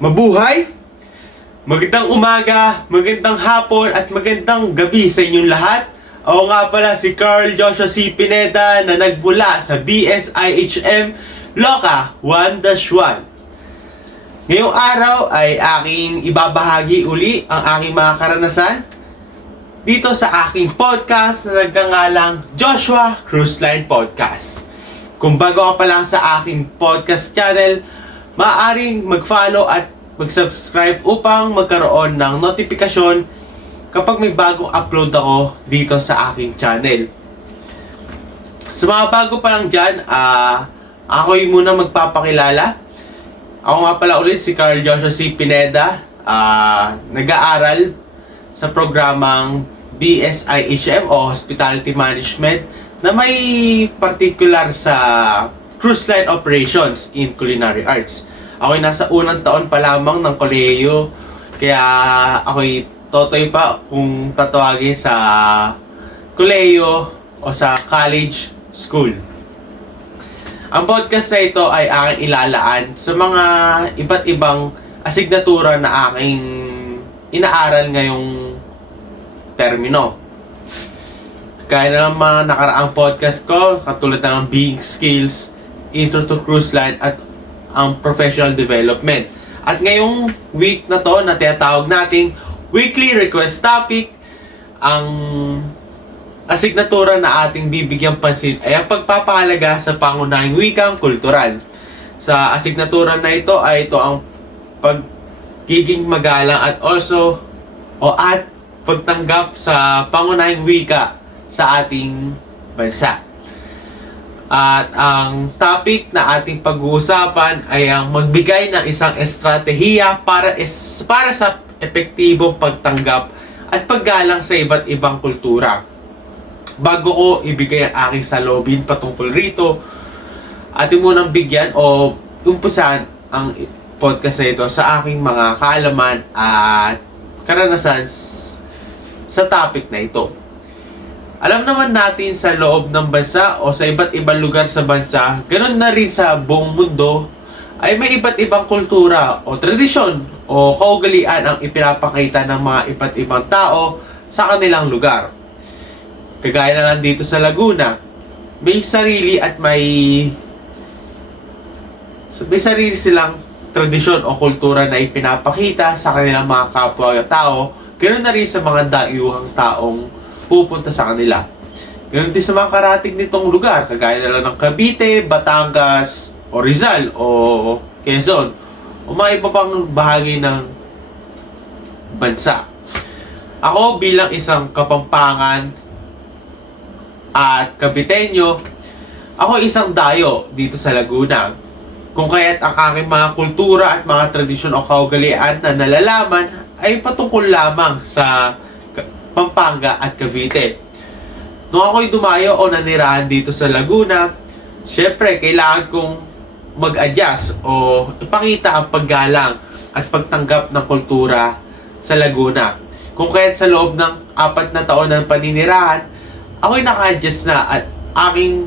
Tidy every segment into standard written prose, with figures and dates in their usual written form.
Mabuhay! Magandang umaga, magandang hapon at magandang gabi sa inyong lahat. Ako nga pala si Carl Joshua C. Pineda na nagmula sa BSIHM Loka 1-1. Ngayong araw ay aking ibabahagi uli ang aking mga karanasan dito sa aking podcast na nagngangalang Joshua Cruise Line Podcast. Kung bago ka pa lang sa aking podcast channel, maaaring mag-follow at mag-subscribe upang magkaroon ng notifikasyon kapag may bagong upload ako dito sa aking channel. Sa mga bago pa lang dyan, ako yung muna magpapakilala. Ako nga pala ulit si Carl Joshua C. Pineda, nag-aaral sa programang BSIHM o Hospitality Management na may particular sa cruise line operations in culinary arts. Ako'y nasa unang taon pa lamang ng kolehiyo, kaya ako'y totoy pa kung tatawagin sa kolehiyo o sa college school. Ang podcast na ito ay aking ilalaan sa mga iba't ibang asignatura na aking inaaral ngayong termino. Kaya na ng mga nakaraang podcast ko, katulad ng Being Skills, Intro to Cruise Line, at ang Professional Development. At ngayong week na to na tinatawag nating Weekly Request Topic, ang asignatura na ating bibigyang pansin ay ang pagpapahalaga sa pangunahing wikang kultural. Sa asignatura na ito ay ito ang pagiging magalang at pagtanggap sa pangunahing wika sa ating bansa. At ang topic na ating pag-uusapan ay ang magbigay ng isang estratehiya para sa epektibong pagtanggap at paggalang sa iba't ibang kultura. Bago ko ibigay ang aking salobin patungkol rito, ating munang bigyan o umpisahan ang podcast na ito sa aking mga kaalaman at karanasan sa topic na ito. Alam naman natin sa loob ng bansa o sa iba't ibang lugar sa bansa, ganoon na rin sa buong mundo, ay may iba't ibang kultura o tradisyon o kaugalian ang ipinapakita ng mga iba't ibang tao sa kanilang lugar. Kagaya na lang dito sa Laguna, may sarili silang tradisyon o kultura na ipinapakita sa kanilang mga kapwa-tao, ganoon na rin sa mga dayuhang taong pupunta sa kanila. Ganun din sa mga karating nitong lugar, kagaya na lang ng Cavite, Batangas, o Rizal, o Quezon, o mga iba pang bahagi ng bansa. Ako bilang isang Kapampangan at Caviteño, ako isang dayo dito sa Laguna. Kung kaya't ang aking mga kultura at mga tradisyon o kaugalian na nalalaman ay patungkol lamang sa Pampanga at Cavite. Nung ako'y dumayo o nanirahan dito sa Laguna, syempre kailangan kong mag-adjust o ipakita ang paggalang at pagtanggap ng kultura sa Laguna. Kung kaya't sa loob ng 4 na taon ng paninirahan, ako'y naka-adjust na at aking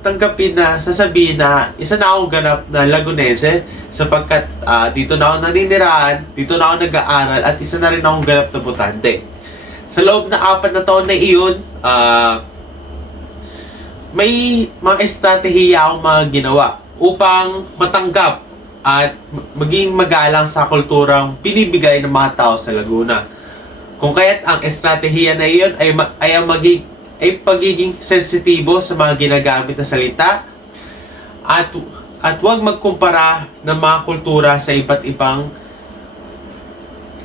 tanggapin na sasabihin na isa na akong ganap na Lagunense sapagkat dito na ako naninirahan, dito na ako nag-aaral at isa na rin akong ganap na botante. Sa loob na 4 na taon na iyon, may mga estratehiya akong mga ginawa upang matanggap at maging magalang sa kulturang pinibigay ng mga tao sa Laguna. Kung kaya't ang estratehiya na iyon ay pagiging sensitibo sa mga ginagamit na salita at huwag magkumpara ng mga kultura sa iba't ibang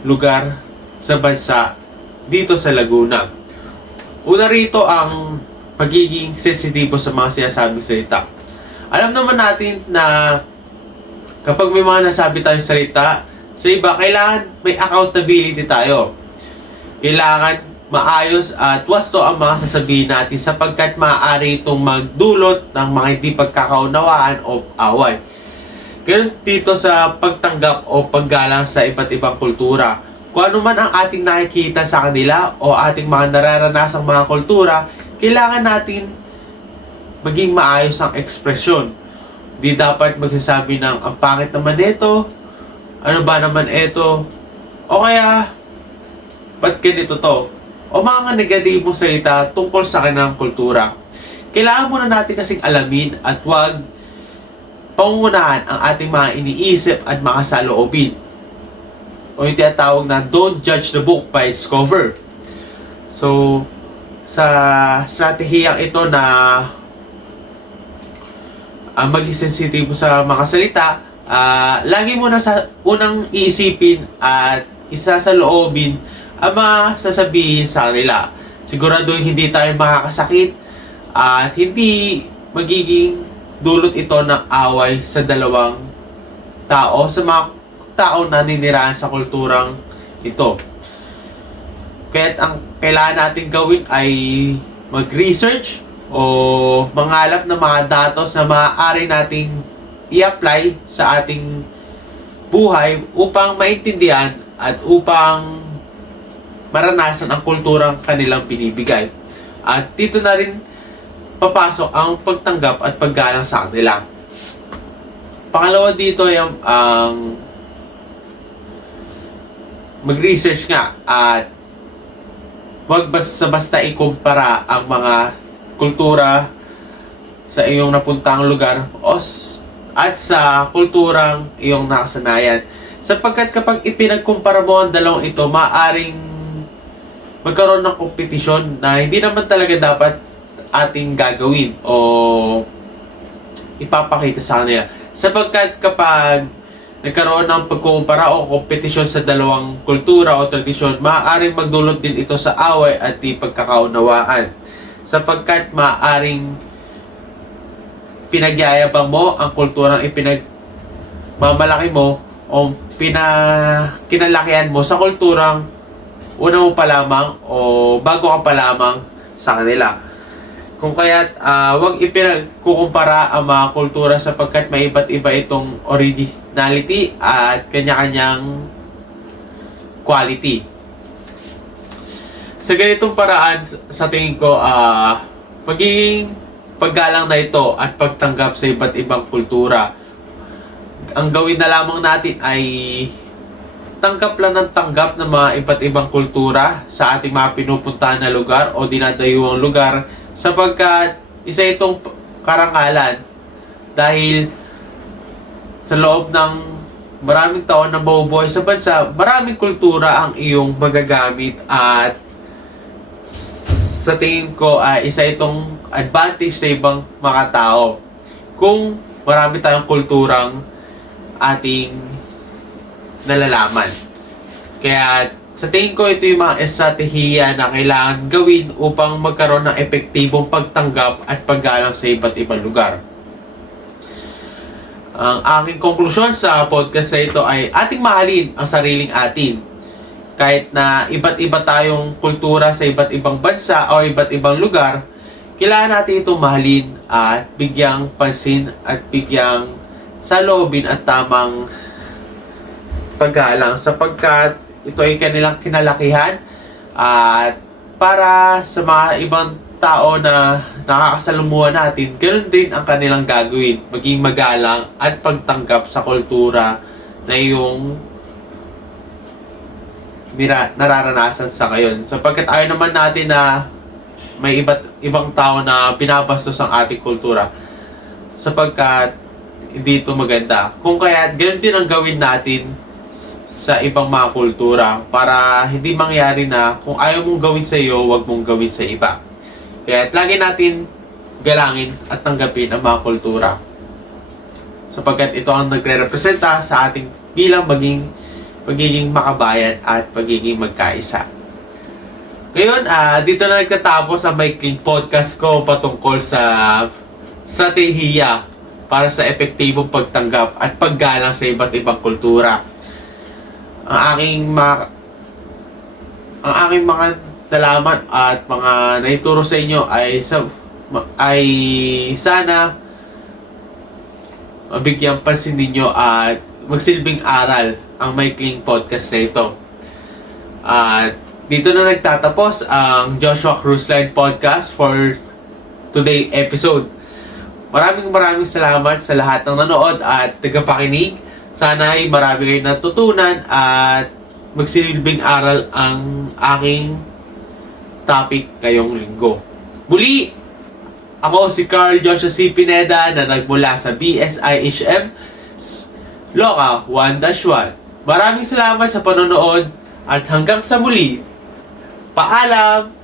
lugar sa bansa dito sa Laguna. Una rito ang pagiging sensitibo sa mga sinasabing salita. Alam naman natin na kapag may mga nasabi tayong salita sa iba, kailangan may accountability tayo. Kailangan maayos at wasto ang mga sasabihin natin sapagkat maaari itong magdulot ng mga hindi pagkakaunawaan o away. Ganun dito sa pagtanggap o paggalang sa iba't ibang kultura. Kung ano man ang ating nakikita sa kanila o ating mga nararanasang mga kultura, kailangan natin maging maayos ang ekspresyon. Di dapat magsasabi ng ang pangit naman ito, ano ba naman ito, o kaya ba't ganito to, o mga negatibong salita tungkol sa kanilang kultura. Kailangan muna natin kasing alamin at wag pangungunahan ang ating mga iniisip at mga saloobin. O yung tinatawag na don't judge the book by its cover. So, sa stratehiyang ito na maging sensitibo sa mga salita, lagi mo na sa unang iisipin at isa sa loobin ang mga sasabihin sa kanila. Sigurado hindi tayo makakasakit at hindi magiging dulot ito ng away sa dalawang tao, sa mga tao na ninirahan sa kulturang ito. Kaya ang kailangan natin gawin ay mag-research o mangalap ng mga datos na maaari nating i-apply sa ating buhay upang maintindihan at upang maranasan ang kulturang kanilang binibigay. At dito na rin papasok ang pagtanggap at paggalang sa kanila. Pangalawa dito ay ang mag-research nga at huwag basta ikumpara ang mga kultura sa iyong napuntang lugar at sa kulturang iyong nakasanayan. Sapagkat kapag ipinagkumpara mo ang dalawang ito, maaaring magkaroon ng kompetisyon na hindi naman talaga dapat ating gagawin o ipapakita sa kanila. Sapagkat kapag nagkaroon ng pagkukumpara o kompetisyon sa dalawang kultura o tradisyon, maaaring magdulot din ito sa away at di pagkakaunawaan. Sapagkat maaaring pinagyayabang mo ang kulturang ipinagmamalaki mo o kinalakihan mo sa kulturang una mo pa lamang o bago ka pa lamang sa kanila. Kung kaya't huwag ipinagkukumpara ang mga kultura sapagkat may iba't iba itong originality at kanya-kanyang quality. Sa ganitong paraan, sa tingin ko, magiging paggalang na ito at pagtanggap sa iba't ibang kultura. Ang gawin na lamang natin ay tanggap lang ng tanggap ng mga iba't ibang kultura sa ating mga pinupuntahan na lugar o dinadayuang lugar, sapagkat isa itong karangalan dahil sa loob ng maraming taon na mabubuhay sa bansa, maraming kultura ang iyong magagamit at sa tingin ko ay isa itong advantage sa ibang mga tao kung marami tayong kulturang ating nalalaman. Kaya sa tingin ko ito yung mga estratehiya na kailangan gawin upang magkaroon ng epektibong pagtanggap at paggalang sa iba't ibang lugar. Ang aking konklusyon sa podcast na ito ay ating mahalin ang sariling atin. Kahit na iba't iba tayong kultura sa iba't ibang bansa o iba't ibang lugar, kailangan natin itong mahalin at bigyang pansin at bigyang saloobin at tamang paggalang sapagkat ito ay kanilang kinalakihan at para sa mga ibang tao na nakakasalumuha natin, ganoon din ang kanilang gagawin, maging magalang at pagtanggap sa kultura na iyong nararanasan sa ngayon. Sapagkat ayaw naman natin na may ibang tao na binabastos ang ating kultura sapagkat hindi ito maganda. Kung kaya ganoon din ang gawin natin sa ibang mga kultura para hindi mangyari na kung ayaw mong gawin sa iyo, wag mong gawin sa iba. Kaya lagi natin galangin at tanggapin ang mga kultura sapagkat ito ang nagre-representa sa ating bilang pagiging makabayan at pagiging magkaisa. Ngayon, dito na nagtatapos ang maikling podcast ko patungkol sa stratehiya para sa epektibong pagtanggap at paggalang sa iba't ibang kultura. Ang aking mga nalaman at mga naituro sa inyo ay sana mabigyan pansin ninyo at magsilbing aral ang maikling podcast na ito. At dito na nagtatapos ang Joshua Cruise Line Podcast for today episode. Maraming salamat sa lahat ng nanood at tagapakinig. Sana ay marami kayong natutunan at magsilbing aral ang aking topic ngayong linggo. Muli, ako si Carl Joshua C. Pineda na nagmula sa BSIHM Loka 1-1. Maraming salamat sa panonood at hanggang sa muli. Paalam!